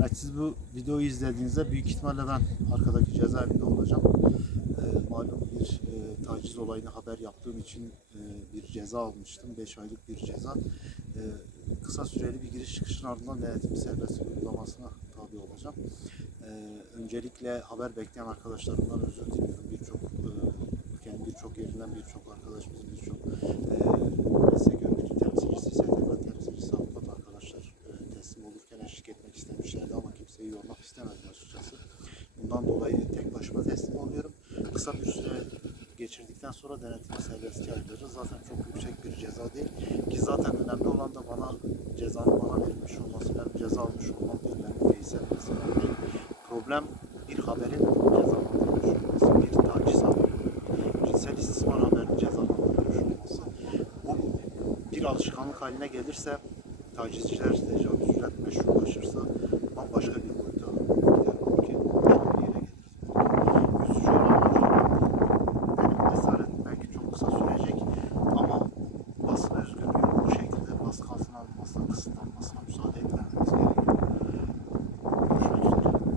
Evet, siz bu videoyu izlediğinizde büyük ihtimalle ben arkadaki cezaevinde olacağım. Ee, malum bir e, taciz olayını haber yaptığım için e, bir ceza almıştım. 5 aylık bir ceza. Ee, kısa süreli bir giriş çıkışın ardından denetim serbestlik uygulamasına tabi olacağım. Ee, öncelikle haber bekleyen arkadaşlarımdan özür diliyorum. Birçok e, ülkenin birçok yerinden birçok arkadaşımız, birçok istemedim açıkçası. Bundan dolayı tek başıma teslim oluyorum. Kısa bir süre geçirdikten sonra denetim serbestliği ayrılırız. Zaten çok yüksek bir ceza değil. Ki zaten önemli olan da bana cezanın bana verilmiş olması, ben ceza almış olmam değil. Benim bireysel meselem değil. Problem bir haberin cezalandırılmış olması, bir taciz haberinin, cinsel istismar haberinin cezalandırılmış olması. Bu bir alışkanlık haline gelirse, tacizciler, tecavüzcüler meşrulaşırsa bambaşka